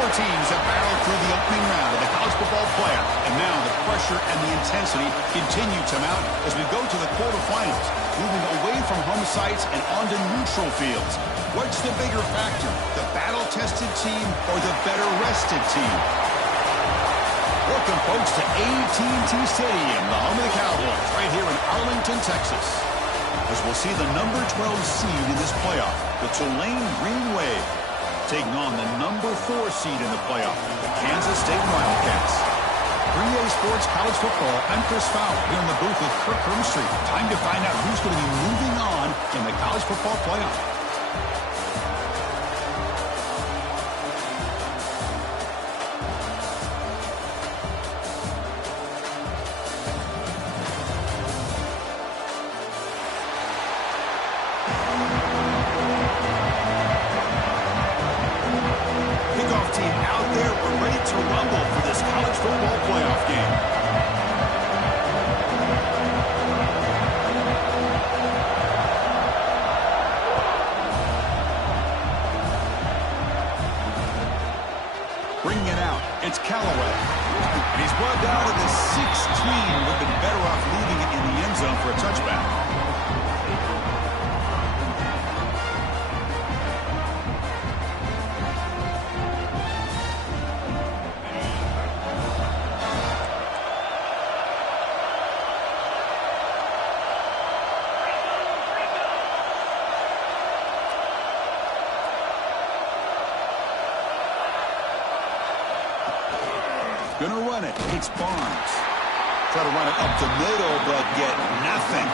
Four teams have battled through the opening round of the college football playoff, and now the pressure and the intensity continue to mount as we go to the quarterfinals, moving away from home sites and onto neutral fields. What's the bigger factor, the battle-tested team or the better-rested team? Welcome, folks, to AT&T Stadium, the home of the Cowboys, right here in Arlington, Texas, as we'll see the number 12 seed in this playoff, the Tulane Green Wave, taking on the number 4 seed in the playoff, the Kansas State Wildcats. 3A Sports College Football, I'm Chris Fowler here in the booth with Kirk Hermstreet. Time to find out who's going to be moving on in the college football playoff. Bringing it out, it's Callaway. And he's brought down to the 16. Would have been better off leaving it in the end zone for a touchback. Gonna run it. It's Barnes. Try to run it up the middle, but get nothing.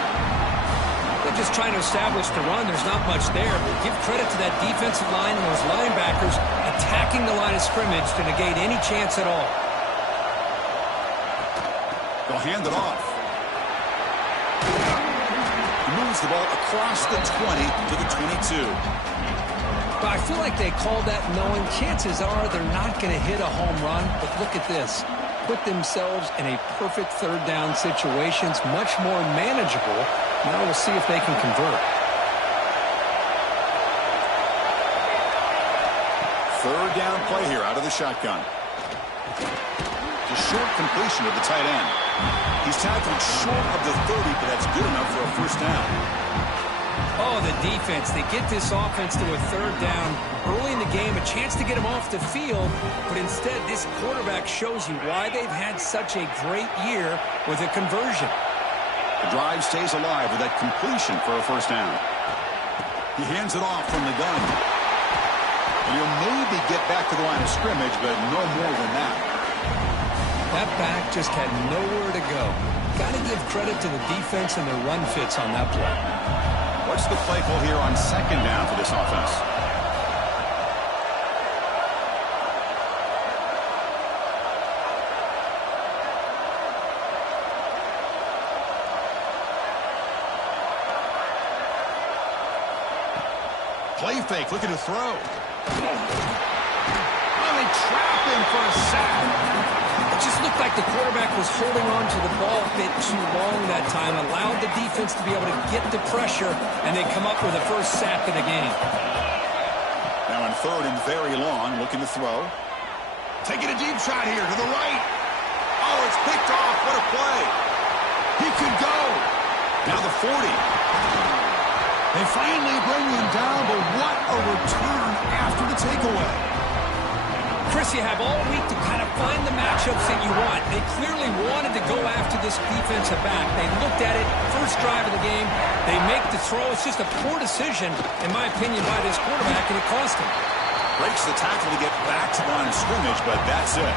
They're just trying to establish the run. There's not much there. But give credit to that defensive line and those linebackers attacking the line of scrimmage to negate any chance at all. They'll hand it off. He moves the ball across the 20 to the 22. But I feel like they called that knowing chances are they're not going to hit a home run. But look at this. Put themselves in a perfect third down situations, much more manageable. Now we'll see if they can convert. Third down play here out of the shotgun. The short completion of the tight end. He's tackled short of the 30, but that's good enough for a first down. Oh, the defense. They get this offense to a third down early in the game, a chance to get him off the field, but instead this quarterback shows you why they've had such a great year with a conversion. The drive stays alive with that completion for a first down. He hands it off from the gun. And he'll maybe get back to the line of scrimmage, but no more than that. That back just had nowhere to go. Got to give credit to the defense and their run fits on that play. What's the play call here on second down for this offense? Play fake, looking to throw. Oh, they trap him for a sack. It just looked like the quarterback was holding on to the ball a bit too long that time, allowed the defense to be able to get the pressure, and they come up with the first sack of the game. Now on third and very long, looking to throw. Taking a deep shot here to the right. Oh, it's picked off. What a play. He could go. Now the 40. They finally bring him down, but what a return after the takeaway. Chris, you have all week to kind of find the matchups that you want. They clearly wanted to go after this defensive back. They looked at it, first drive of the game. They make the throw. It's just a poor decision, in my opinion, by this quarterback, and it cost him. Breaks the tackle to get back to the line of scrimmage, but that's it.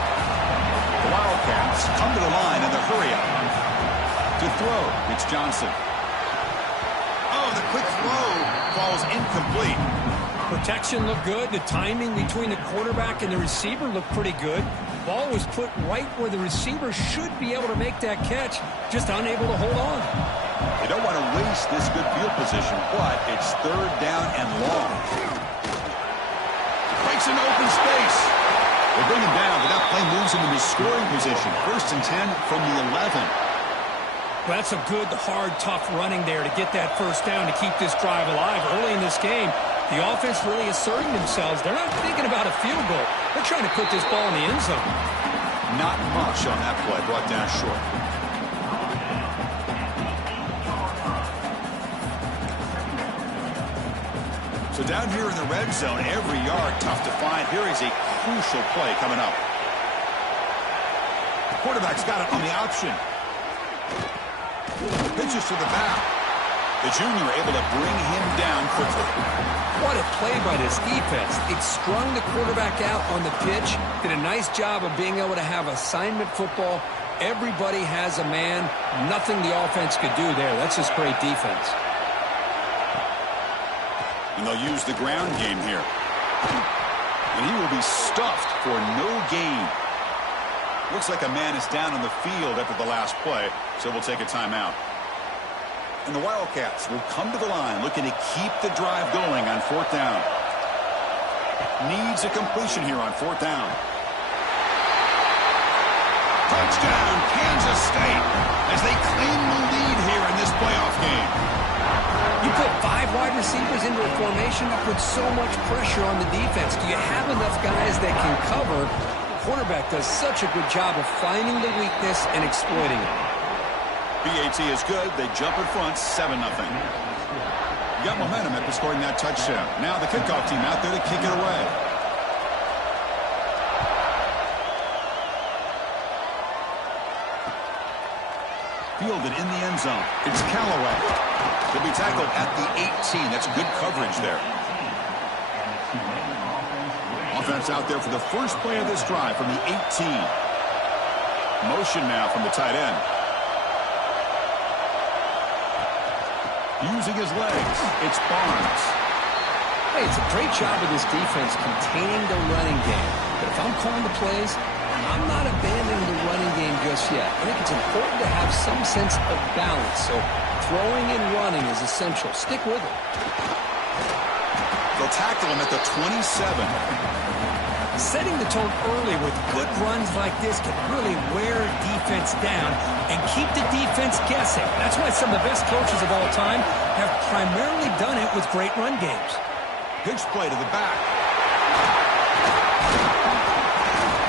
The Wildcats come to the line in the hurry-up. To throw, it's Johnson. Oh, the quick throw falls incomplete. Protection looked good. The timing between the quarterback and the receiver looked pretty good. Ball was put right where the receiver should be able to make that catch, just unable to hold on. They don't want to waste this good field position, but it's third down and long. Breaks into open space. They bring him down, but that play moves him into scoring position. First and 10 from the 11. Well, that's a good, hard, tough running there to get that first down to keep this drive alive. Early in this game, The offense really asserting themselves. They're not thinking about a field goal. They're trying to put this ball in the end zone. Not much on that play, brought down short. So down here in the red zone, every yard tough to find. Here is a crucial play coming up. The quarterback's got it on the option. Pitches to the back. The junior able to bring him down quickly. What a play by this defense. It strung the quarterback out on the pitch. Did a nice job of being able to have assignment football. Everybody has a man. Nothing the offense could do there. That's just great defense. And they'll use the ground game here. And he will be stuffed for no gain. Looks like a man is down on the field after the last play, so we'll take a timeout. And the Wildcats will come to the line looking to keep the drive going on 4th down. Needs a completion here on 4th down. Touchdown, Kansas State, as they claim the lead here in this playoff game. You put 5 wide receivers into a formation, that puts so much pressure on the defense. Do you have enough guys that can cover? The quarterback does such a good job of finding the weakness and exploiting it. BAT is good. They jump in front, 7-0. Got momentum after scoring that touchdown. Now the kickoff team out there to kick it away. Fielded in the end zone. It's Callaway. He'll be tackled at the 18. That's good coverage there. Offense out there for the first play of this drive from the 18. Motion now from the tight end. Using his legs, it's Barnes. Hey, it's a great job of this defense containing the running game. But if I'm calling the plays, I'm not abandoning the running game just yet. I think it's important to have some sense of balance. So throwing and running is essential. Stick with it. They'll tackle him at the 27. Setting the tone early with good runs like this can really wear a defense down and keep the defense guessing. That's why some of the best coaches of all time have primarily done it with great run games. Pitch play to the back.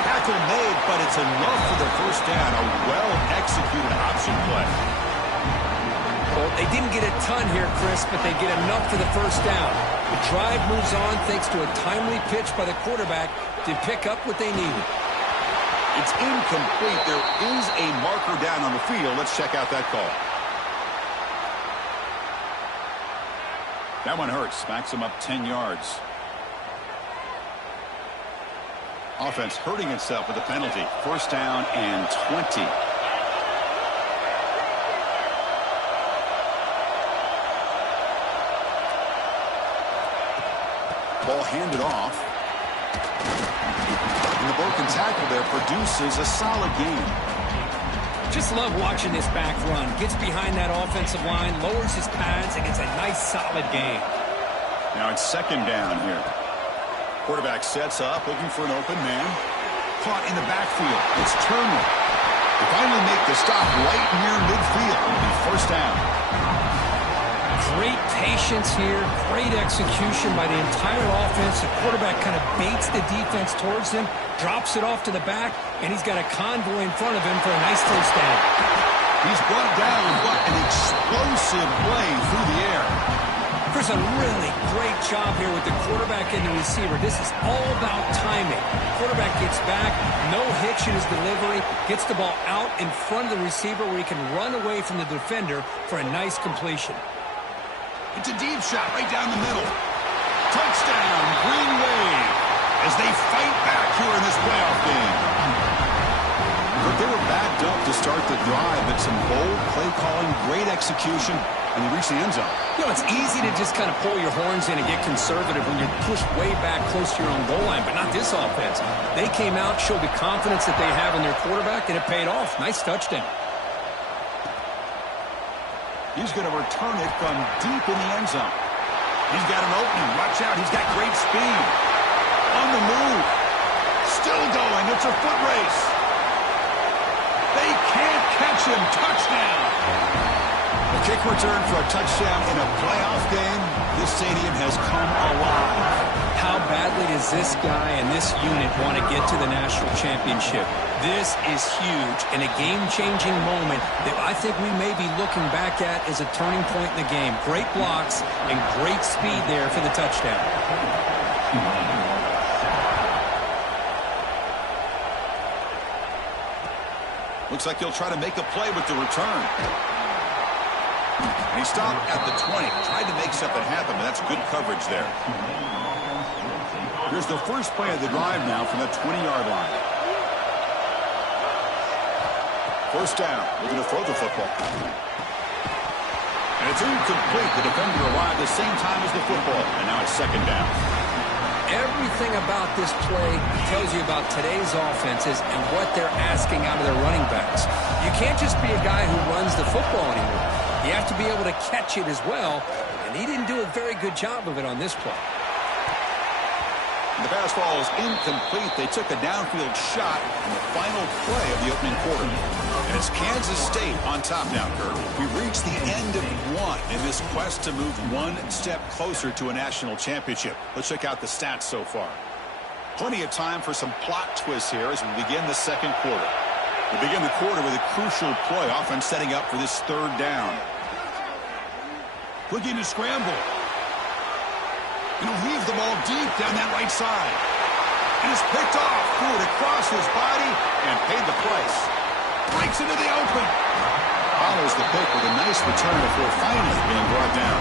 Tackle made, but it's enough for the first down. A well-executed option play. Well, they didn't get a ton here, Chris, but they get enough for the first down. The drive moves on thanks to a timely pitch by the quarterback to pick up what they needed. It's incomplete. There is a marker down on the field. Let's check out that call. That one hurts. Backs him up 10 yards. Offense hurting itself with a penalty. First down and 20. Ball handed off. And the broken tackle there produces a solid game. Just love watching this back run. Gets behind that offensive line, lowers his pads, and gets a nice solid game. Now it's second down here. Quarterback sets up, looking for an open man. Caught in the backfield. It's Turner. They finally make the stop right near midfield. It'll be first down. Great patience here, great execution by the entire offense. The quarterback kind of baits the defense towards him, drops it off to the back, and he's got a convoy in front of him for a nice first down. He's brought down, but an explosive play through the air. Chris, a really great job here with the quarterback and the receiver. This is all about timing. Quarterback gets back, no hitch in his delivery, gets the ball out in front of the receiver where he can run away from the defender for a nice completion. It's a deep shot right down the middle. Touchdown, Green Wave, as they fight back here in this playoff game. But they were backed up to start the drive, but some bold play calling, great execution, and they reach the end zone. You know, it's easy to just kind of pull your horns in and get conservative when you're pushed way back close to your own goal line, but not this offense. They came out, showed the confidence that they have in their quarterback, and it paid off. Nice touchdown. He's going to return it from deep in the end zone. He's got an opening. Watch out. He's got great speed. On the move. Still going. It's a foot race. They can't catch him. Touchdown. A kick return for a touchdown in a playoff game. This stadium has come alive. How badly does this guy and this unit want to get to the national championship? This is huge and a game-changing moment that I think we may be looking back at as a turning point in the game. Great blocks and great speed there for the touchdown. Looks like he'll try to make a play with the return. And he stopped at the 20. Tried to make something happen, but that's good coverage there. Here's the first play of the drive now from the 20-yard line. First down. Looking to throw the football. And it's incomplete. The defender arrived the same time as the football. And now it's second down. Everything about this play tells you about today's offenses and what they're asking out of their running backs. You can't just be a guy who runs the football anymore. You have to be able to catch it as well, and he didn't do a very good job of it on this play. The pass ball is incomplete. They took a downfield shot in the final play of the opening quarter. And it's Kansas State on top now, Kurt. We reached the end of one in this quest to move one step closer to a national championship. Let's check out the stats so far. Plenty of time for some plot twists here as we begin the second quarter. We begin the quarter with a crucial play, often setting up for this third down. Looking to scramble. He'll heave the ball deep down that right side. And it's picked off. Threw it across his body and paid the price. Breaks into the open. Follows the pick with a nice return before finally being brought down.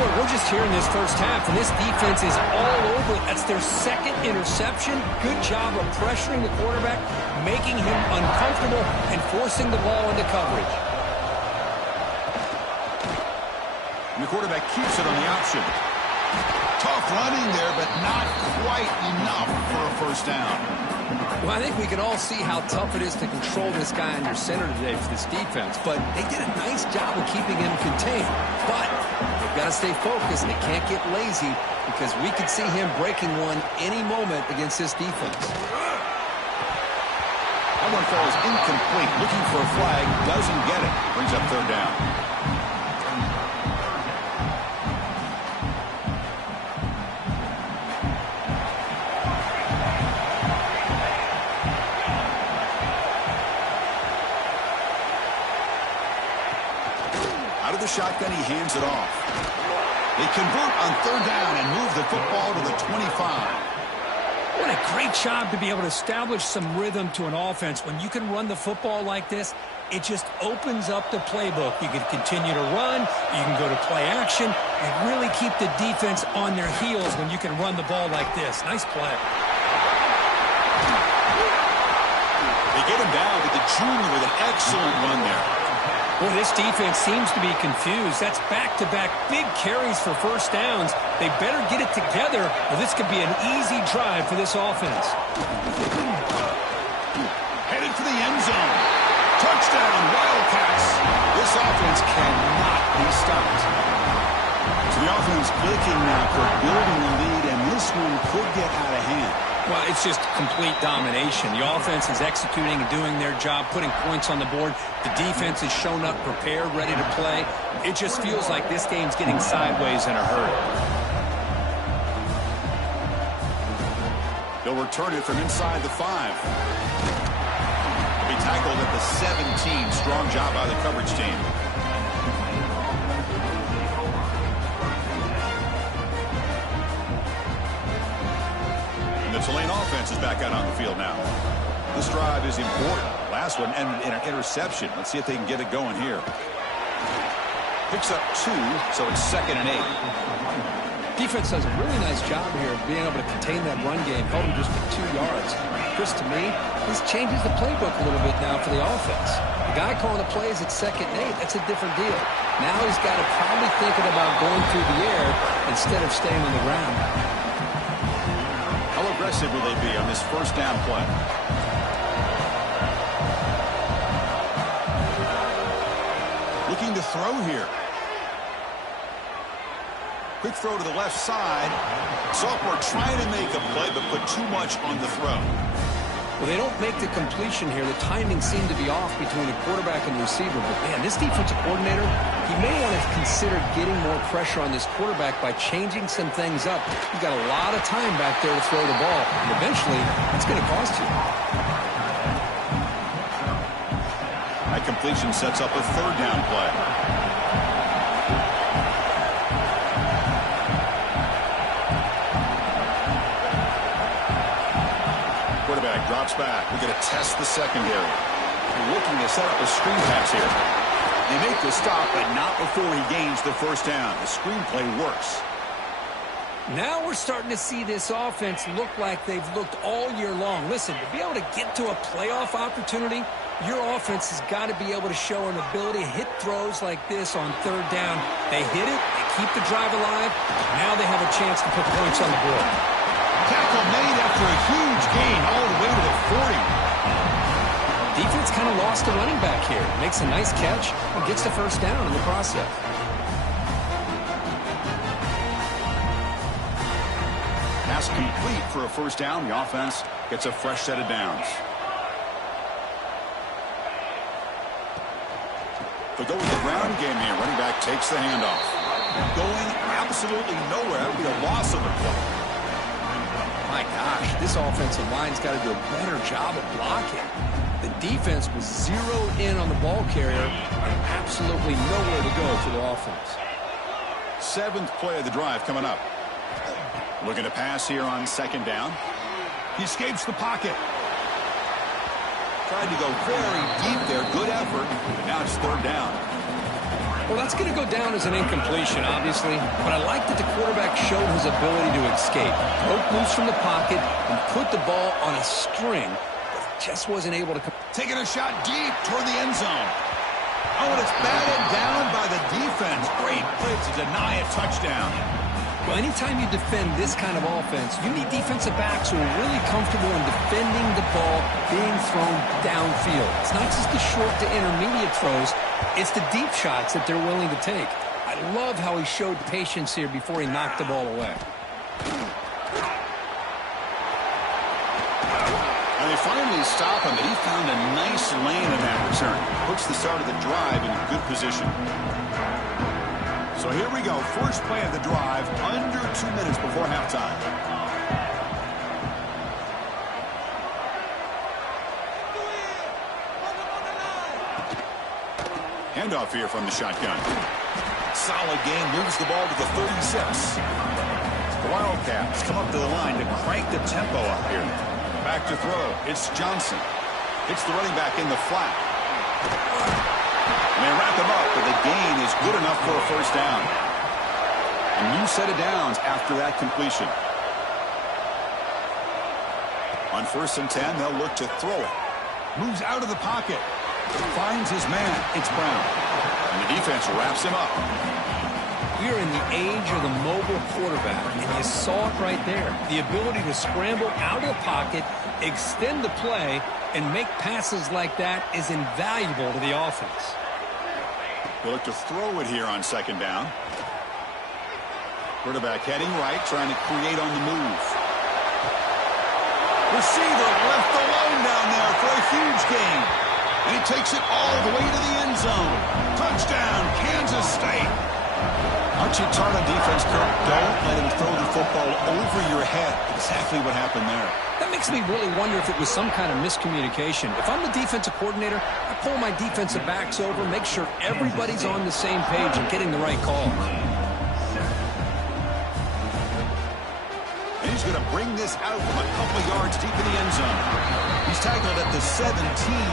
Boy, we're just here in this first half, and this defense is all over it. That's their second interception. Good job of pressuring the quarterback, making him uncomfortable, and forcing the ball into coverage. And the quarterback keeps it on the option. Tough running there, but not quite enough for a first down. Well, I think we can all see how tough it is to control this guy under center today for this defense, but they did a nice job of keeping him contained. But they've got to stay focused. They can't get lazy because we could see him breaking one any moment against this defense. That one falls incomplete. Looking for a flag, doesn't get it. Brings up third down. The shotgun, he hands it off. They convert on third down and move the football to the 25. What a great job to be able to establish some rhythm to an offense. When you can run the football like this, it just opens up the playbook. You can continue to run, you can go to play action, and really keep the defense on their heels when you can run the ball like this. Nice play. They get him down to the junior with an excellent run there. Well, this defense seems to be confused. That's back-to-back big carries for first downs. They better get it together, or this could be an easy drive for this offense. Headed for the end zone. Touchdown, Wildcats. This offense cannot be stopped. So the offense clicking now for building a lead, and this one could get out of hand. Well, it's just complete domination. The offense is executing and doing their job, putting points on the board. The defense has shown up prepared, ready to play. It just feels like this game's getting sideways in a hurry. They'll return it from inside the 5. They'll be tackled at the 17. Strong job by the coverage team. The Tulane offense is back out on the field now. This drive is important. Last one ended in an interception. Let's see if they can get it going here. Picks up 2, so it's 2nd and 8. Defense does a really nice job here of being able to contain that run game, held him just to 2 yards. Chris, to me, this changes the playbook a little bit now for the offense. The guy calling the plays at 2nd and 8, that's a different deal. Now he's got to probably thinking about going through the air instead of staying on the ground. How aggressive will they be on this first down play? Looking to throw here. Quick throw to the left side. Sophomore trying to make a play, but put too much on the throw. Well, they don't make the completion here. The timing seemed to be off between the quarterback and the receiver. But, man, this defensive coordinator, he may want to consider getting more pressure on this quarterback by changing some things up. You've got a lot of time back there to throw the ball, and eventually it's going to cost you. That completion sets up a third down play. Quarterback drops back. We're going to test the secondary. They're looking to set up a screen pass here. They make the stop, but not before he gains the first down. The screen play works. Now we're starting to see this offense look like they've looked all year long. Listen, to be able to get to a playoff opportunity, your offense has got to be able to show an ability to hit throws like this on third down. They hit it, they keep the drive alive. Now they have a chance to put points on the board. Tackle made after a huge gain all the way to the 40. Defense kind of lost a running back here. Makes a nice catch and gets the first down in the process. Pass complete for a first down. The offense gets a fresh set of downs. They go with the ground game here. Running back takes the handoff. Going absolutely nowhere. That would be a loss of the play. My gosh, this offensive line's got to do a better job of blocking. The defense was zeroed in on the ball carrier and absolutely nowhere to go for the offense. Seventh play of the drive coming up. Looking to pass here on second down. He escapes the pocket. Tried to go very deep there. Good effort. But now it's third down. Well, that's going to go down as an incompletion, obviously. But I like that the quarterback showed his ability to escape. Broke loose from the pocket and put the ball on a string. But just wasn't able to... Taking a shot deep toward the end zone. Oh, and it's batted down by the defense. Great play to deny a touchdown. Well, anytime you defend this kind of offense, you need defensive backs who are really comfortable in defending the ball being thrown downfield. It's not just the short to intermediate throws, it's the deep shots that they're willing to take. I love how he showed patience here before he knocked the ball away. And they finally stop him, but he found a nice lane in that return. Puts the start of the drive in a good position. So here we go. First play of the drive, under 2 minutes before halftime. Handoff here from the shotgun. Solid game, moves the ball to the 36. The Wildcats come up to the line to crank the tempo up here. Back to throw. It's Johnson. Hits the running back in the flat. And they wrap him up, but the gain is good enough for a first down. A new set of downs after that completion. On 1st and 10, they'll look to throw it. Moves out of the pocket. Finds his man. It's Brown. And the defense wraps him up. We are in the age of the mobile quarterback, and you saw it right there. The ability to scramble out of the pocket, extend the play, and make passes like that is invaluable to the offense. They look to throw it here on second down. Quarterback heading right, trying to create on the move. Receiver left alone down there for a huge gain. And he takes it all the way to the end zone. Touchdown, Kansas State. Aren't you taught on defense, Kirk? Don't let him throw the football over your head. Exactly what happened there. That makes me really wonder if it was some kind of miscommunication. If I'm the defensive coordinator, I pull my defensive backs over, make sure everybody's on the same page and getting the right call. And he's going to bring this out from a couple of yards deep in the end zone. He's tackled at the 17.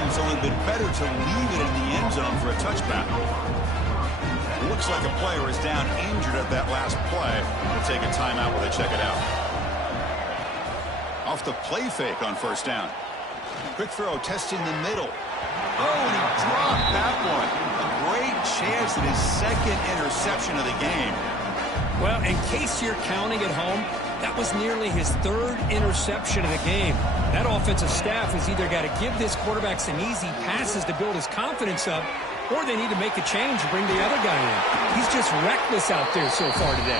It's only been better to leave it in the end zone for a touchback. Looks like a player is down injured at that last play. We'll take a timeout while they check it out. Off the play fake on first down. Quick throw, testing the middle. Oh, and he dropped that one. A great chance at his second interception of the game. Well, in case you're counting at home, that was nearly his third interception of the game. That offensive staff has either got to give this quarterback some easy passes to build his confidence up, or they need to make a change and bring the other guy in. He's just reckless out there so far today.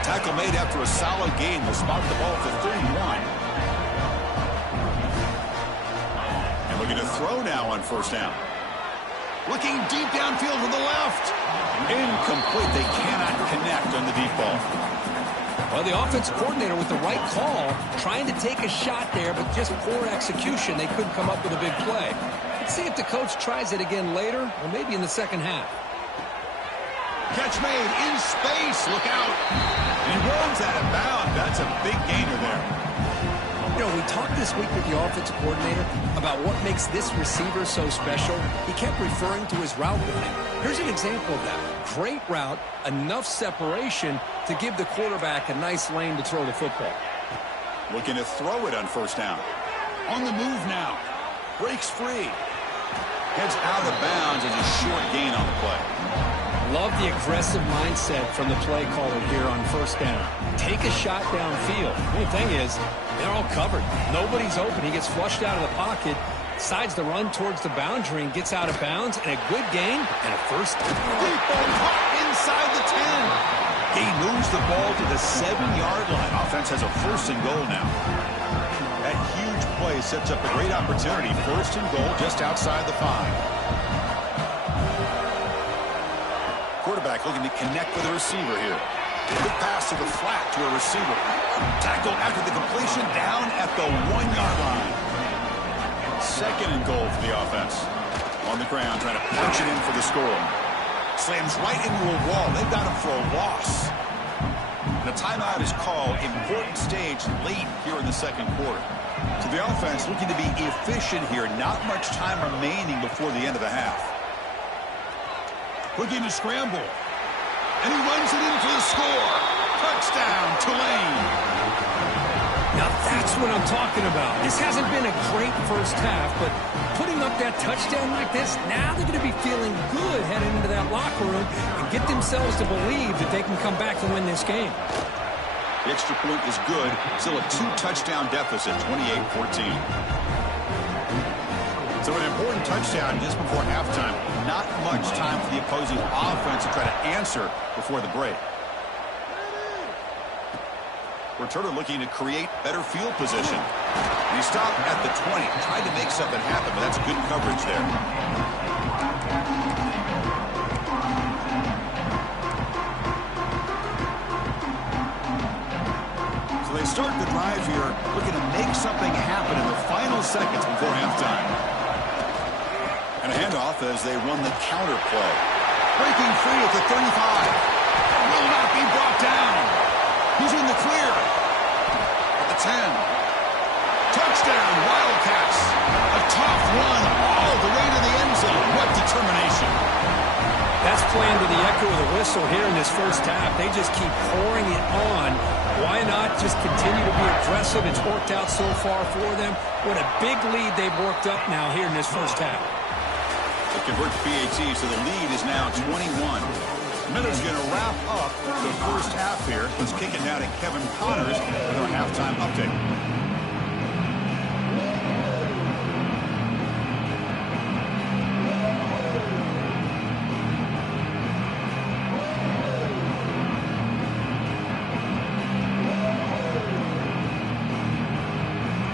Tackle made after a solid game. Will spot the ball for 31. Looking to throw now on first down. Looking deep downfield to the left. Incomplete. They cannot connect on the deep ball. Well, the offensive coordinator with the right call, trying to take a shot there, but just poor execution. They couldn't come up with a big play. Let's see if the coach tries it again later, or maybe in the second half. Catch made in space. Look out. And he runs out of bounds. That's a big gainer there. You know, we talked this week with the offensive coordinator about what makes this receiver so special. He kept referring to his route running. Here's an example of that. Great route, enough separation to give the quarterback a nice lane to throw the football. Looking to throw it on first down. On the move now. Breaks free. Heads out of bounds as a short gain on the play. Love the aggressive mindset from the play caller here on first down. Take a shot downfield. The only thing is, they're all covered. Nobody's open. He gets flushed out of the pocket, decides to run towards the boundary and gets out of bounds, and a good gain and a first down. Deep ball caught inside the 10. He moves the ball to the 7-yard line. Offense has a first and goal now. That huge play sets up a great opportunity. First and goal just outside the 5. Quarterback looking to connect with a receiver here. Good pass to the flat to a receiver. Tackled after the completion down at the 1-yard line. Second and goal for the offense. On the ground trying to punch it in for the score. Slams right into a wall. They've got him for a loss. And a timeout is called. Important stage late here in the second quarter. So the offense looking to be efficient here. Not much time remaining before the end of the half. Looking to scramble. And he runs it in for the score. Touchdown, Tulane. Now that's what I'm talking about. This hasn't been a great first half, but putting up that touchdown like this, now they're going to be feeling good heading into that locker room and get themselves to believe that they can come back and win this game. The extra point is good. Still a 2-touchdown deficit, 28-14. So an important touchdown just before halftime. Not much time for the opposing offense to try to answer before the break. Returner looking to create better field position. And he stopped at the 20. Tried to make something happen, but that's good coverage there. So they start the drive here looking to make something happen in the final seconds before halftime. And a handoff as they run the counter play. Breaking free at the 35. Will not be brought down. He's in the clear. At the 10. Touchdown, Wildcats. A tough run all the way to the end zone. What determination. That's playing to the echo of the whistle here in this first half. They just keep pouring it on. Why not just continue to be aggressive? It's worked out so far for them. What a big lead they've worked up now here in this first half. They convert to PAT, so the lead is now 21. Miller's going to wrap up the first half here. Let's kick it now to Kevin Connors with our halftime update.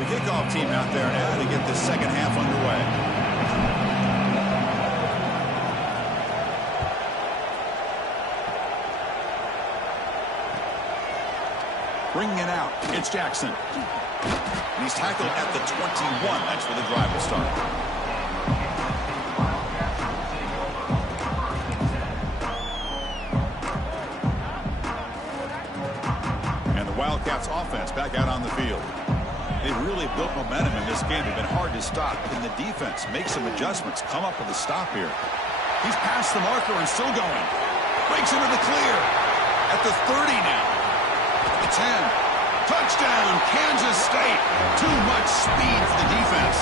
The kickoff team out there now to get the second half underway. Bringing it out, it's Jackson. And he's tackled at the 21. That's where the drive will start. And the Wildcats offense back out on the field. They've really built momentum in this game. They've been hard to stop. Can the defense make some adjustments, come up with a stop here? He's past the marker and still going. Breaks into the clear. At the 30 now. 10. Touchdown, Kansas State. Too much speed for the defense.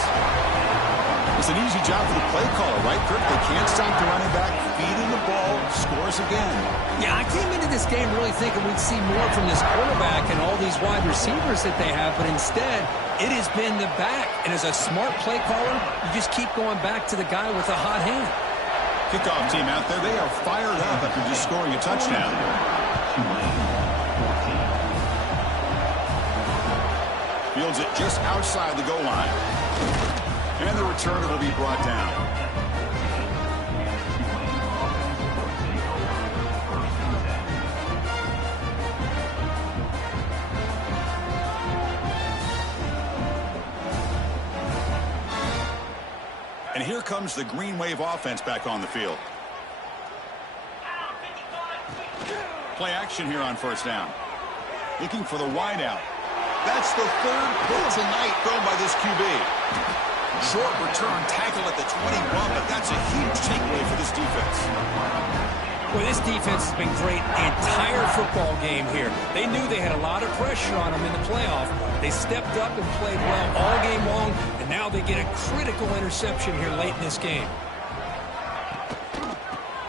It's an easy job for the play caller, right, Kirk? They can't stop the running back, feeding the ball, scores again. Yeah, I came into this game really thinking we'd see more from this quarterback and all these wide receivers that they have, but instead, it has been the back. And as a smart play caller, you just keep going back to the guy with a hot hand. Kickoff team out there, they are fired up after just scoring a touchdown. Fields it just outside the goal line. And the return will be brought down. And here comes the Green Wave offense back on the field. Play action here on first down. Looking for the wide out. That's the third pick tonight thrown by this QB. Short return tackle at the 21, but that's a huge takeaway for this defense. Well, this defense has been great the entire football game here. They knew they had a lot of pressure on them in the playoff. They stepped up and played well all game long, and now they get a critical interception here late in this game.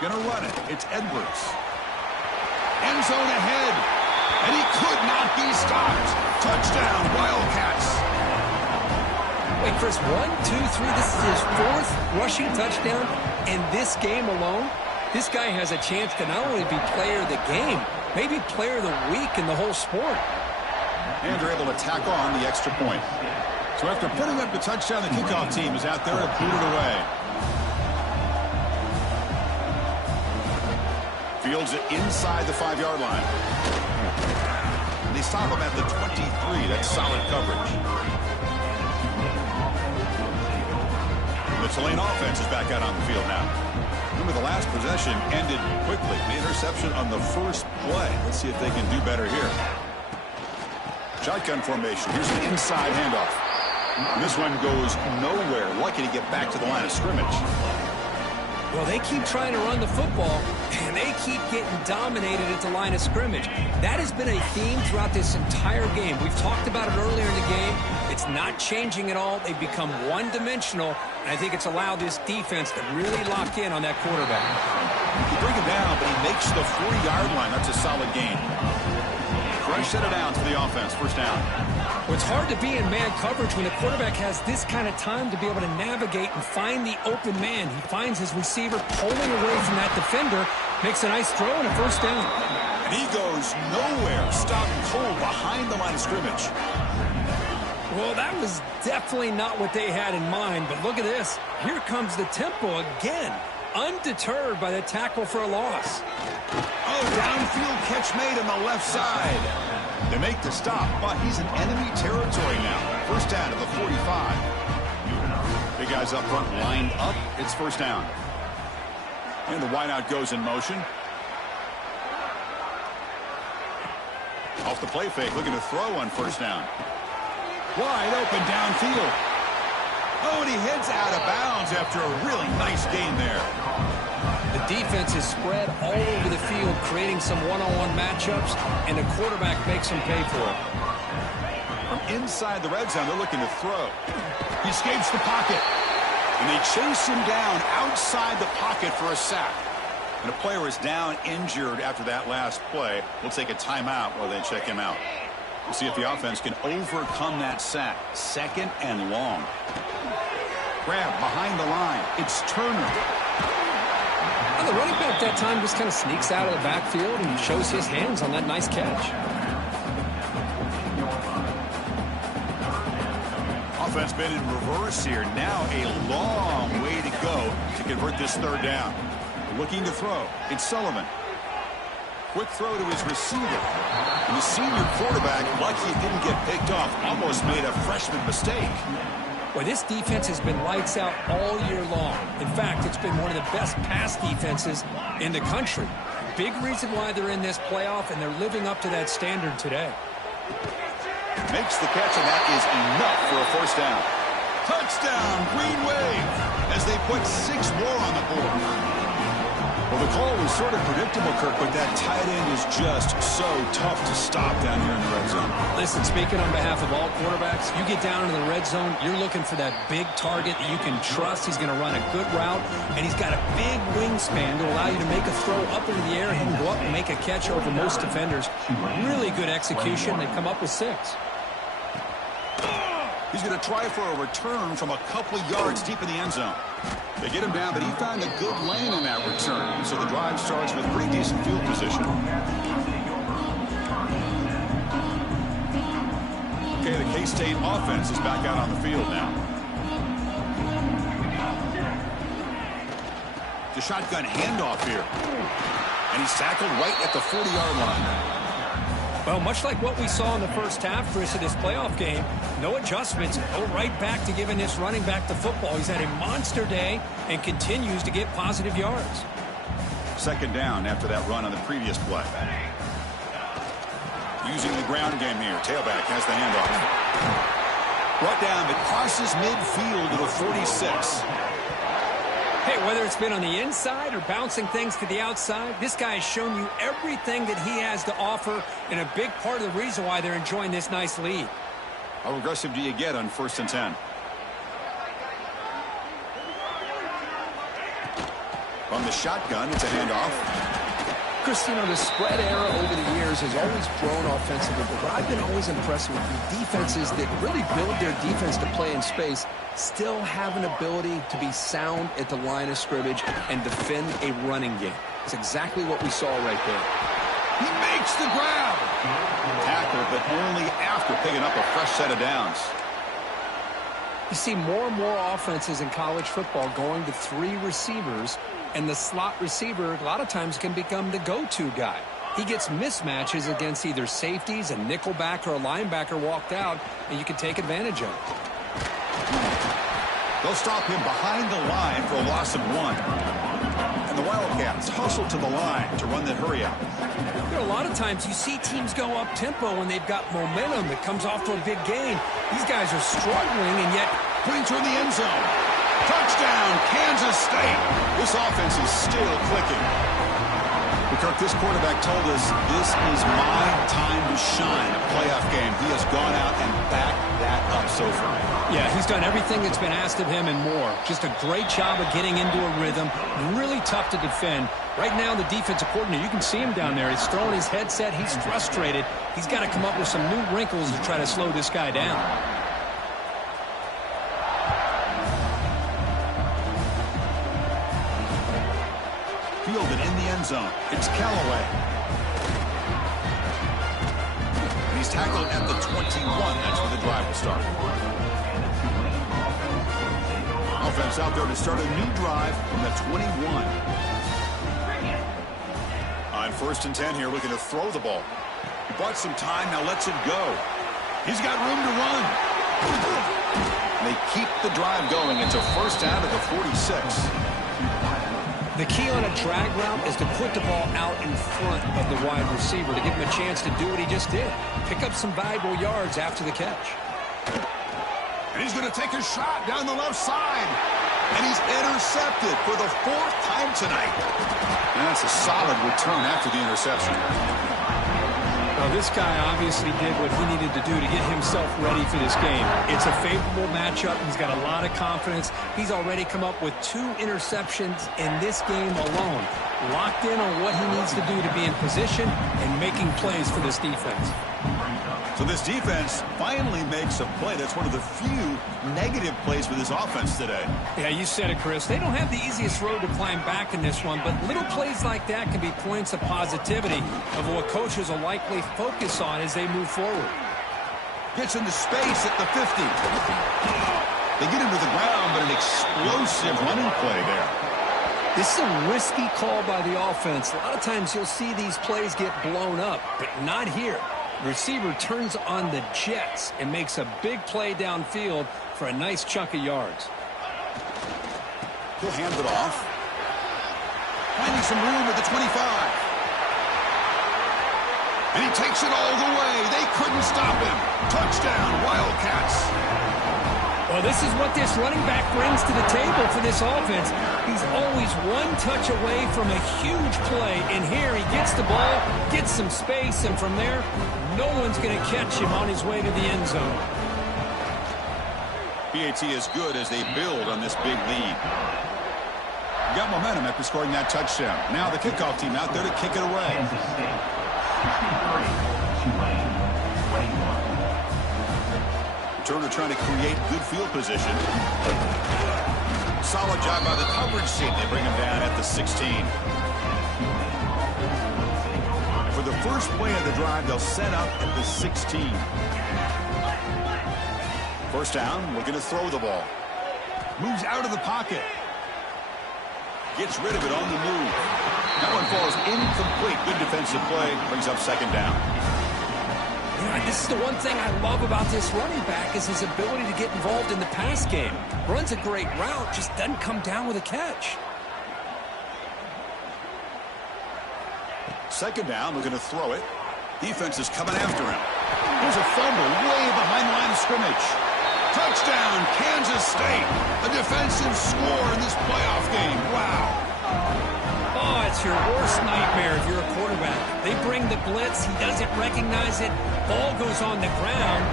Gonna run it. It's Edwards. End zone ahead. And he could not be stopped. Touchdown, Wildcats. Wait, Chris, 1, 2, 3. This is his fourth rushing touchdown in this game alone. This guy has a chance to not only be player of the game, maybe player of the week in the whole sport. And they're able to tack on the extra point. So after putting up the touchdown, the kickoff team is out there to boot it away. Fields it inside the 5-yard line. They stop him at the 23. That's solid coverage. The Tulane offense is back out on the field now. Remember, the last possession ended quickly. The interception on the first play. Let's see if they can do better here. Shotgun formation. Here's an inside handoff. And this one goes nowhere. Lucky to get back to the line of scrimmage. Well, they keep trying to run the football, and they keep getting dominated at the line of scrimmage. That has been a theme throughout this entire game. We've talked about it earlier in the game. It's not changing at all. They've become one-dimensional, and I think it's allowed this defense to really lock in on that quarterback. You bring him down, but he makes the 40-yard line. That's a solid gain. Fresh set it down for the offense. First down. Well, it's hard to be in man coverage when the quarterback has this kind of time to be able to navigate and find the open man. He finds his receiver pulling away from that defender, makes a nice throw and a first down. And he goes nowhere. Stopped cold behind the line of scrimmage. Well, that was definitely not what they had in mind, but look at this. Here comes the tempo again, undeterred by the tackle for a loss. Oh, downfield catch made on the left side. They make the stop, but he's in enemy territory now. First down at the 45. Big guys up front lined up. It's first down. And the wideout goes in motion. Off the play fake, looking to throw on first down. Wide open downfield. Oh, and he heads out of bounds after a really nice gain there. The defense is spread all over the field, creating some one-on-one matchups, and the quarterback makes them pay for it. From inside the red zone, they're looking to throw. He escapes the pocket, and they chase him down outside the pocket for a sack. And a player is down injured after that last play. We'll take a timeout while they check him out. We'll see if the offense can overcome that sack. Second and long. Grab behind the line. It's Turner. And the running back that time just kind of sneaks out of the backfield and shows his hands on that nice catch. Offense been in reverse here. Now a long way to go to convert this third down. Looking to throw. It's Sullivan. Quick throw to his receiver. And the senior quarterback, lucky it didn't get picked off, almost made a freshman mistake. Well, this defense has been lights out all year long. In fact, it's been one of the best pass defenses in the country. Big reason why they're in this playoff, and they're living up to that standard today. Makes the catch, and that is enough for a first down. Touchdown, Green Wave, as they put 6 more on the board. Well, the call was sort of predictable, Kirk, but that tight end is just so tough to stop down here in the red zone. Listen, speaking on behalf of all quarterbacks, you get down into the red zone, you're looking for that big target that you can trust. He's going to run a good route, and he's got a big wingspan to allow you to make a throw up into the air. He can go up and make a catch over most defenders. Really good execution. They come up with 6. He's going to try for a return from a couple of yards deep in the end zone. They get him down, but he found a good lane in that return. So the drive starts with pretty decent field position. Okay, the K-State offense is back out on the field now. shotgun handoff here. And he's tackled right at the 40-yard line. Well, much like what we saw in the first half, Chris, of this playoff game, no adjustments. Go right back to giving this running back the football. He's had a monster day and continues to get positive yards. Second down after that run on the previous play. Using the ground game here. Tailback has the handoff. Brought down, but crosses midfield to the 46. Hey, whether it's been on the inside or bouncing things to the outside, this guy has shown you everything that he has to offer, and a big part of the reason why they're enjoying this nice lead. How aggressive do you get on 1st and 10? From the shotgun, it's a handoff. Chris, you know, the spread era over the years has always grown offensively, but I've been always impressed with the defenses that really build their defense to play in space, still have an ability to be sound at the line of scrimmage and defend a running game. It's exactly what we saw right there. He makes the grab. Tackle, but only after picking up a fresh set of downs. You see more and more offenses in college football going to 3 receivers, and the slot receiver a lot of times can become the go-to guy. He gets mismatches against either safeties, a nickelback, or a linebacker walked out, and you can take advantage of it. They'll stop him behind the line for a loss of 1. And the Wildcats hustle to the line to run the hurry out. There are a lot of times you see teams go up-tempo when they've got momentum that comes off to a big gain. These guys are struggling, and yet brings her in the end zone. Touchdown, Kansas State. This offense is still clicking. Kirk, this quarterback told us this is my time to shine. A playoff game. He has gone out and backed that up so far. Yeah, he's done everything that's been asked of him and more. Just a great job of getting into a rhythm. Really tough to defend. Right now, the defensive coordinator, you can see him down there. He's throwing his headset. He's frustrated. He's got to come up with some new wrinkles to try to slow this guy down. Fielded in the end zone. It's Callaway. And he's tackled at the 21. That's where the drive will start. Offense out there to start a new drive from the 21. On 1st and 10 here, looking to throw the ball. He bought some time, now lets it go. He's got room to run. They keep the drive going. It's a first down at the 46. The key on a drag route is to put the ball out in front of the wide receiver to give him a chance to do what he just did. Pick up some valuable yards after the catch. And he's going to take a shot down the left side. And he's intercepted for the 4th time tonight. And that's a solid return after the interception. Well, this guy obviously did what he needed to do to get himself ready for this game. It's a favorable matchup. He's got a lot of confidence. He's already come up with 2 interceptions in this game alone. Locked in on what he needs to do to be in position and making plays for this defense. So this defense finally makes a play. That's one of the few negative plays for this offense today. Yeah, you said it, Chris. They don't have the easiest road to climb back in this one, but little plays like that can be points of positivity of what coaches will likely focus on as they move forward. Gets into space at the 50. They get him to the ground, but an explosive running play there. This is a risky call by the offense. A lot of times you'll see these plays get blown up, but not here. Receiver turns on the jets and makes a big play downfield for a nice chunk of yards. He'll hand it off. Finding some room at the 25. And he takes it all the way. They couldn't stop him. Touchdown, Wildcats. Well, this is what this running back brings to the table for this offense. He's always one touch away from a huge play. And here he gets the ball, gets some space, and from there, no one's going to catch him on his way to the end zone. PAT is good as they build on this big lead. Got momentum after scoring that touchdown. Now the kickoff team out there to kick it away. Turner trying to create good field position. Solid job by the coverage team. They bring him down at the 16. For the first play of the drive, they'll set up at the 16. First down, looking to throw the ball. Moves out of the pocket. Gets rid of it on the move. That one falls incomplete. Good defensive play. Brings up second down. Yeah, this is the one thing I love about this running back is his ability to get involved in the pass game. Runs a great route, just doesn't come down with a catch. Second down, looking to throw it. Defense is coming after him. Here's a fumble way behind the line of scrimmage. Touchdown, Kansas State. A defensive score in this playoff game. Wow. Oh, it's your worst nightmare if you're a quarterback. They bring the blitz. He doesn't recognize it. Ball goes on the ground.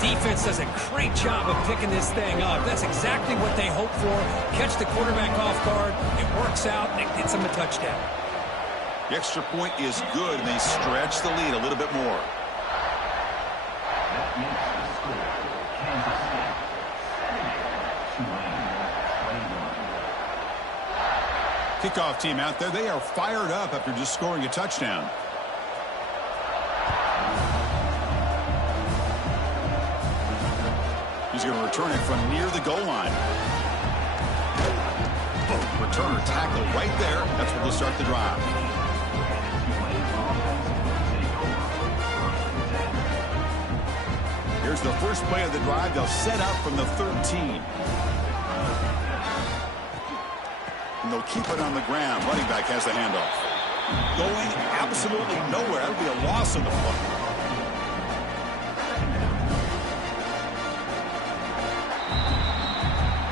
Defense does a great job of picking this thing up. That's exactly what they hope for. Catch the quarterback off guard. It works out, and it gets them a touchdown. The extra point is good, and they stretch the lead a little bit more. That makes the score Kansas State 7, Tulane 21. Kickoff team out there. They are fired up after just scoring a touchdown. He's going to return it from near the goal line. Returner tackle right there. That's where they'll start the drive. Here's the first play of the drive. They'll set up from the 13. And they'll keep it on the ground. Running back has the handoff. Going absolutely nowhere. That would be a loss of the play.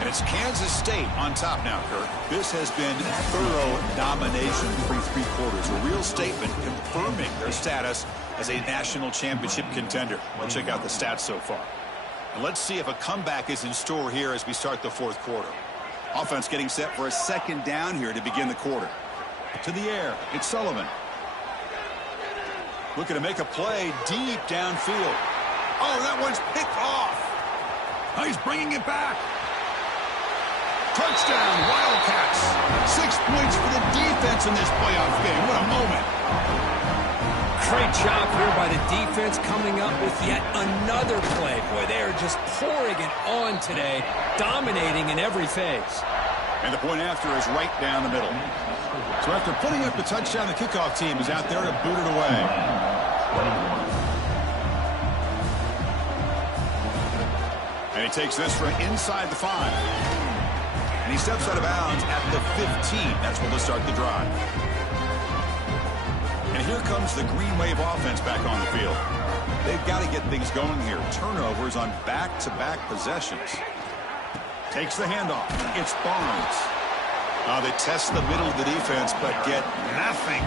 And it's Kansas State on top now, Kurt. This has been thorough domination through three quarters. A real statement confirming their status as a national championship contender. We'll check out the stats so far. And let's see if a comeback is in store here as we start the fourth quarter. Offense getting set for a second down here to begin the quarter. To the air, it's Sullivan. Looking to make a play deep downfield. Oh, that one's picked off. Oh, he's bringing it back. Touchdown, Wildcats. 6 points for the defense in this playoff game. What a moment. Great job here by the defense coming up with yet another play. Boy, they are just pouring it on today, dominating in every phase. And the point after is right down the middle. So after putting up the touchdown, the kickoff team is out there to boot it away. And he takes this from inside the 5. And he steps out of bounds at the 15. That's where they'll start the drive. And here comes the Green Wave offense back on the field. They've got to get things going here. Turnovers on back-to-back possessions. Takes the handoff. It's Barnes. They test the middle of the defense, but get nothing.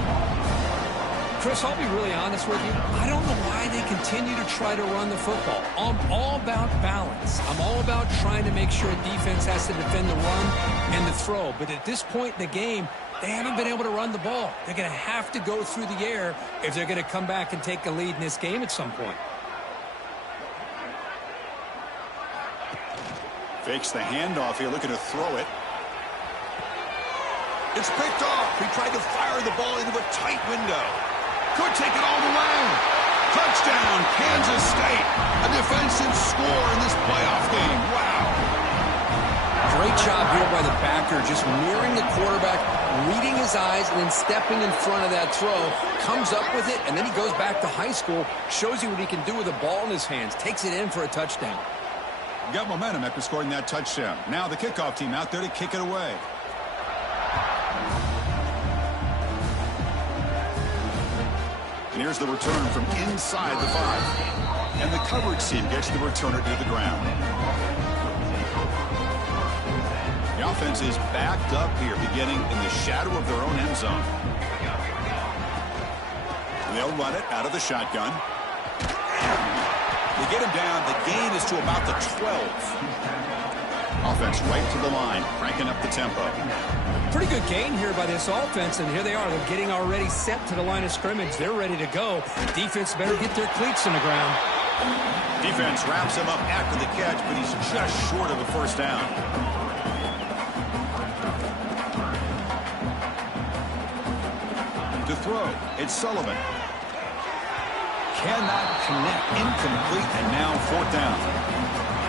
Chris, I'll be really honest with you. I don't know why they continue to try to run the football. I'm all about balance. I'm all about trying to make sure defense has to defend the run and the throw. But at this point in the game, they haven't been able to run the ball. They're going to have to go through the air if they're going to come back and take a lead in this game at some point. Fakes the handoff here, looking to throw it. It's picked off. He tried to fire the ball into a tight window. Could take it all the way. Touchdown, Kansas State. A defensive score in this playoff game. Wow. Great job here by the backer, just mirroring the quarterback, reading his eyes, and then stepping in front of that throw. Comes up with it, and then he goes back to high school, shows you what he can do with the ball in his hands, takes it in for a touchdown. Got momentum after scoring that touchdown. Now the kickoff team out there to kick it away. And here's the return from inside the 5. And the coverage team gets the returner to the ground. The offense is backed up here, beginning in the shadow of their own end zone. And they'll run it out of the shotgun. They get him down. The gain is to about the 12. Offense right to the line, cranking up the tempo. Pretty good gain here by this offense, and here they are. They're getting already set to the line of scrimmage. They're ready to go. Defense better get their cleats in the ground. Defense wraps him up after the catch, but he's just short of a first down. To throw, it's Sullivan. Cannot connect, incomplete, and now fourth down.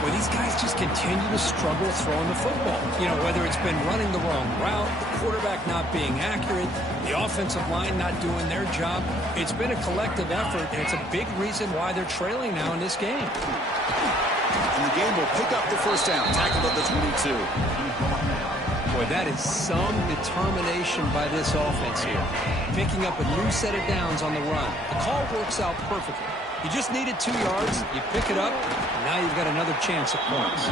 Well, these guys just continue to struggle throwing the football. You know, whether it's been running the wrong route, the quarterback not being accurate, the offensive line not doing their job. It's been a collective effort, and it's a big reason why they're trailing now in this game. And the game will pick up the first down, tackled at the 22. Boy, that is some determination by this offense here. Picking up a new set of downs on the run. The call works out perfectly. You just needed 2 yards, you pick it up, and now you've got another chance at points.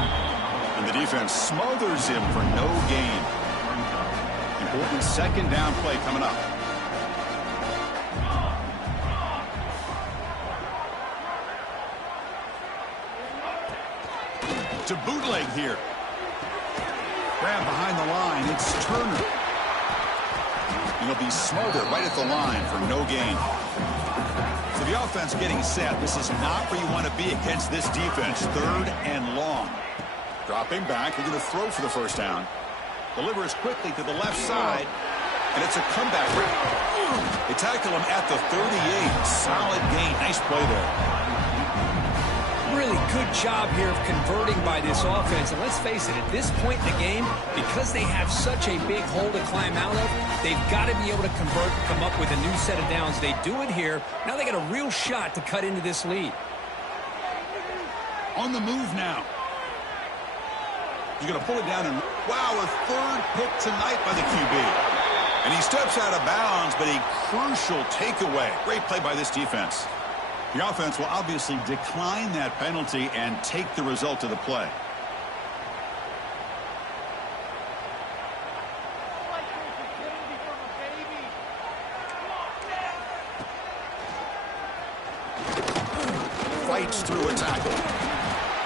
And the defense smothers him for no gain. Important second down play coming up. To bootleg here. Grab behind the line. It's Turner. He'll be smothered right at the line for no gain. So the offense getting set. This is not where you want to be against this defense. 3rd and long. Dropping back. They're going to throw for the first down. Delivers quickly to the left side. And it's a comeback. They tackle him at the 38. Solid gain. Nice play there. Really good job here of converting by this offense. And let's face it, at this point in the game, because they have such a big hole to climb out of, they've got to be able to convert and come up with a new set of downs. They do it here. Now they got a real shot to cut into this lead. On the move now. He's going to pull it down. And wow, a 3rd pick tonight by the QB. And he steps out of bounds, but a crucial takeaway. Great play by this defense. The offense will obviously decline that penalty and take the result of the play. Fights through a tackle.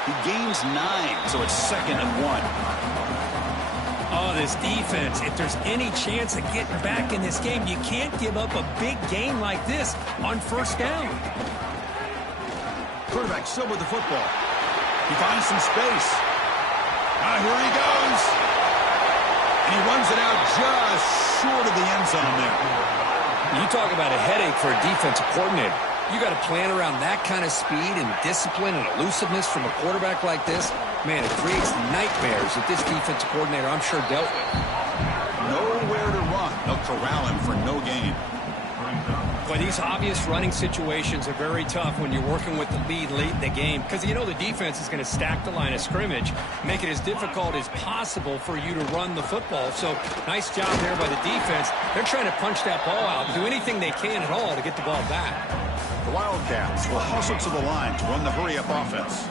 He gains 9, so it's 2nd and 1. Oh, this defense, if there's any chance of getting back in this game, you can't give up a big gain like this on first down. Quarterback still with the football. He finds some space. Here he goes. And he runs it out just short of the end zone there. You talk about a headache for a defensive coordinator. You got to plan around that kind of speed and discipline and elusiveness from a quarterback like this. Man, it creates nightmares that this defensive coordinator, I'm sure, dealt with. Nowhere to run. They'll corral him for no gain. But these obvious running situations are very tough when you're working with the lead late in the game, because you know the defense is going to stack the line of scrimmage, make it as difficult as possible for you to run the football. So nice job there by the defense. They're trying to punch that ball out and do anything they can at all to get the ball back. The Wildcats will hustle to the line to run the hurry-up offense.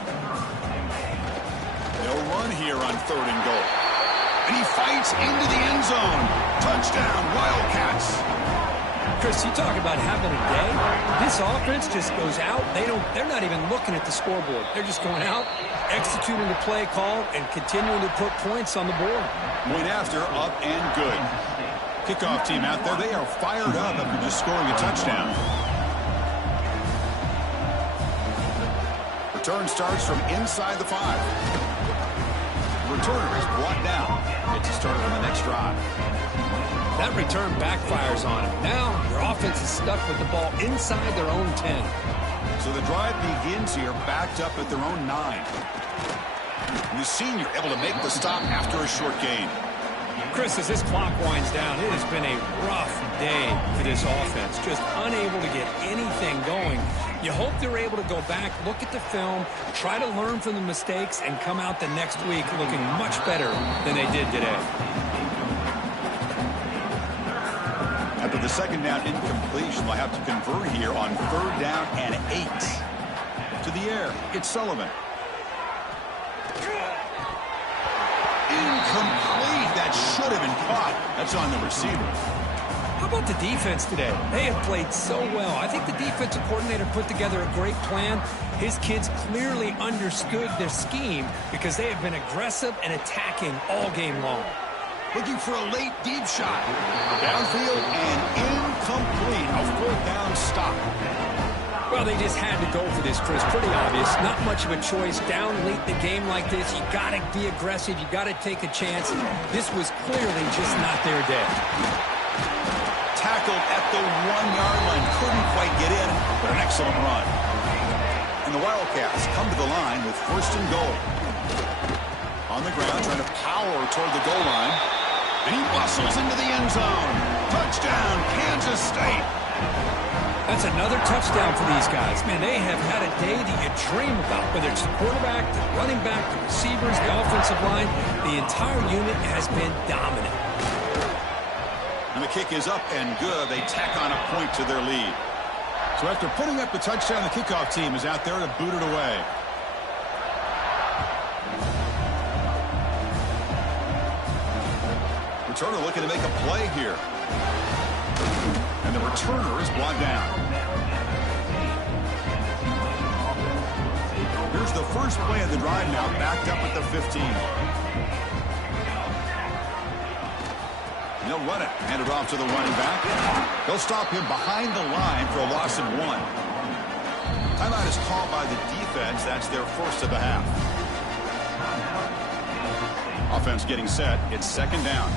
They'll run here on 3rd and goal. And he fights into the end zone. Touchdown, Wildcats. Chris, you talk about having a day. This offense just goes out. They're not even looking at the scoreboard. They're just going out, executing the play call, and continuing to put points on the board. Point after, up and good. Kickoff team out there, they are fired up after just scoring a touchdown. Return starts from inside the 5. Returner is brought down. It's a start on the next drive. That return backfires on him. Now, their offense is stuck with the ball inside their own 10. So the drive begins here, backed up at their own 9. And the senior able to make the stop after a short gain. Chris, as this clock winds down, it has been a rough day for this offense. Just unable to get anything going. You hope they're able to go back, look at the film, try to learn from the mistakes, and come out the next week looking much better than they did today. After the second down incompletion, they'll have to convert here on 3rd down and 8. To the air, it's Sullivan. Incomplete. That should have been caught. That's on the receiver. How about the defense today? They have played so well. I think the defensive coordinator put together a great plan. His kids clearly understood their scheme because they have been aggressive and attacking all game long. Looking for a late deep shot. Downfield and incomplete. A 4th down stop. Well, they just had to go for this, Chris. Pretty obvious. Not much of a choice. Down late in the game like this, you got to be aggressive. You got to take a chance. This was clearly just not their day. Tackled at the 1-yard line. Couldn't quite get in, but an excellent run. And the Wildcats come to the line with 1st and goal. On the ground, trying to power toward the goal line. And he muscles into the end zone. Touchdown, Kansas State. That's another touchdown for these guys. Man, they have had a day that you dream about, whether it's the quarterback, the running back, the receivers, the offensive line. The entire unit has been dominant. And the kick is up and good. They tack on a point to their lead. So after putting up the touchdown, the kickoff team is out there to boot it away. Returner looking to make a play here. And the returner is brought down. Here's the first play of the drive now, backed up at the 15. And they'll run it. Hand it off to the running back. They'll stop him behind the line for a loss of 1. Timeout is called by the defense. That's their first of the half. Offense getting set. It's second down.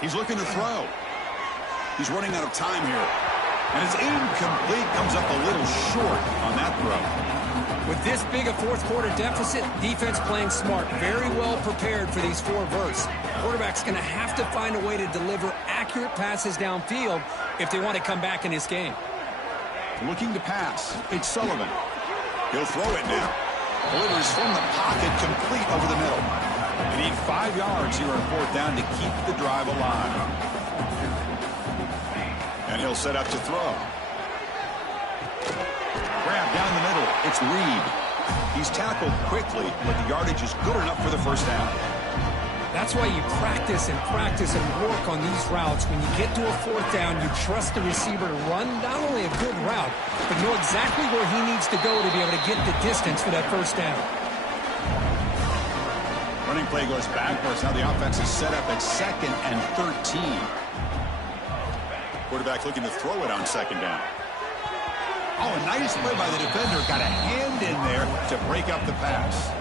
He's looking to throw. He's running out of time here. And it's incomplete. Comes up a little short on that throw. With this big a fourth-quarter deficit, defense playing smart, very well prepared for these 4 verts. Quarterback's going to have to find a way to deliver accurate passes downfield if they want to come back in this game. Looking to pass. It's Sullivan. He'll throw it now. Delivers from the pocket, complete over the middle. They need 5 yards here on fourth down to keep the drive alive. And he'll set up to throw. Grab down the middle. It's Reed. He's tackled quickly, but the yardage is good enough for the first down. That's why you practice and work on these routes. When you get to a fourth down, you trust the receiver to run not only a good route, but know exactly where he needs to go to be able to get the distance for that first down. Running play goes backwards. Now the offense is set up at 2nd and 13. Quarterback looking to throw it on second down. Oh, a nice play by the defender. Got a hand in there to break up the pass.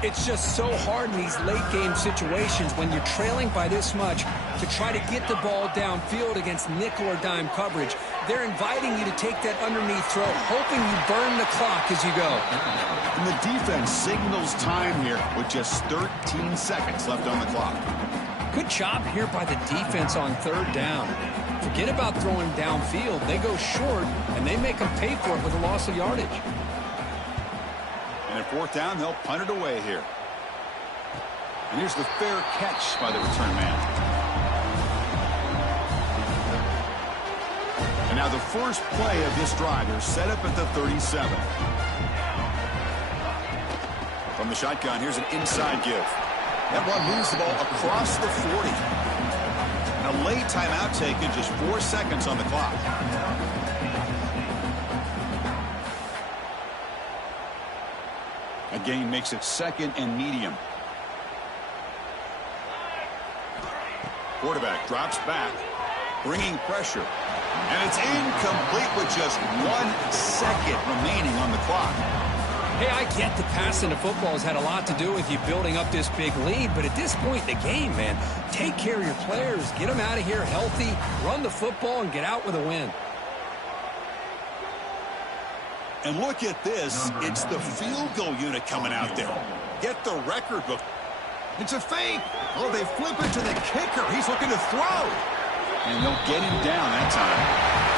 It's just so hard in these late-game situations when you're trailing by this much to try to get the ball downfield against nickel or dime coverage. They're inviting you to take that underneath throw, hoping you burn the clock as you go. And the defense signals time here with just 13 seconds left on the clock. Good job here by the defense on third down. Forget about throwing downfield. They go short, and they make them pay for it with a loss of yardage. And at fourth down, they'll punt it away here. And here's the fair catch by the return man. And now the first play of this drive. They're set up at the 37. From the shotgun, here's an inside give. That one moves the ball across the 40. And a late timeout taken, just 4 seconds on the clock. A gain makes it 2nd and medium. Quarterback drops back, bringing pressure. And it's incomplete with just 1 second remaining on the clock. Hey, I get the passing of football has had a lot to do with you building up this big lead, but at this point in the game, man, take care of your players, get them out of here healthy, run the football, and get out with a win. And look at this. It's the field goal unit coming out there. Get the record book. It's a fake. Oh, they flip it to the kicker. He's looking to throw. And they'll get him down that time.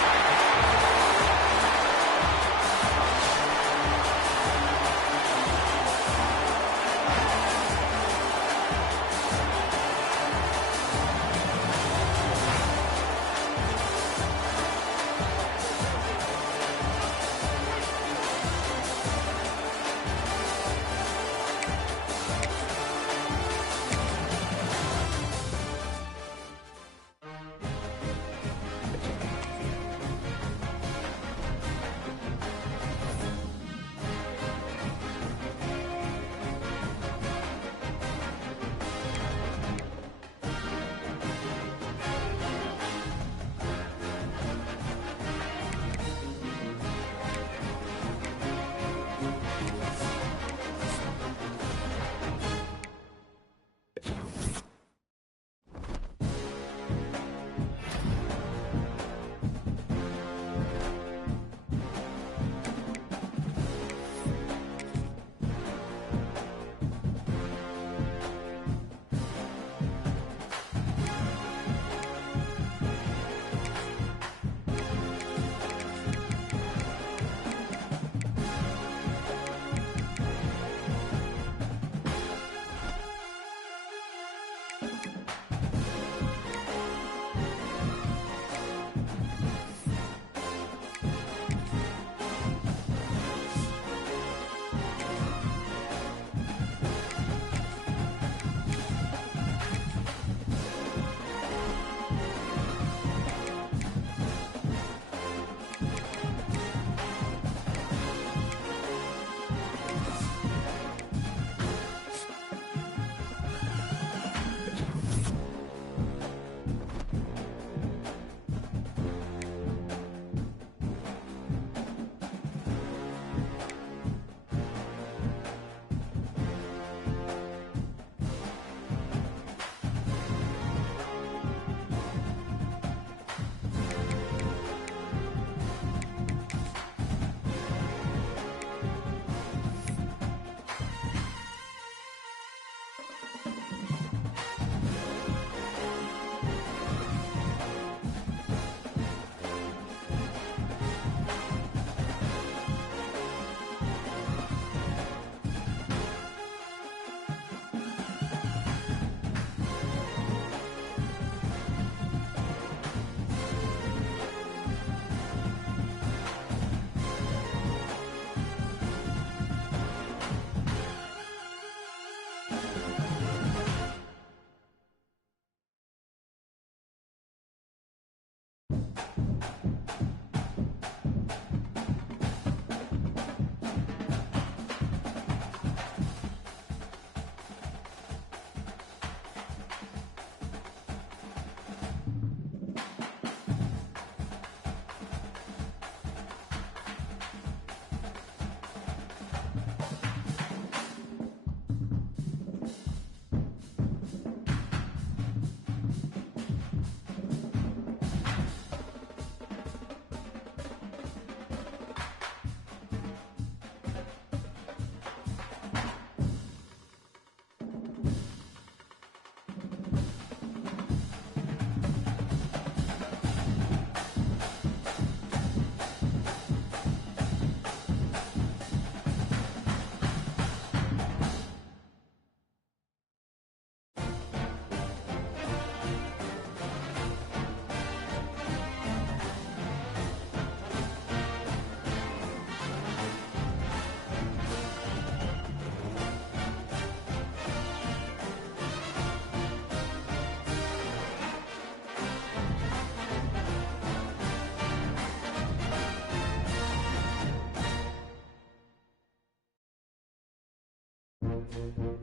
State.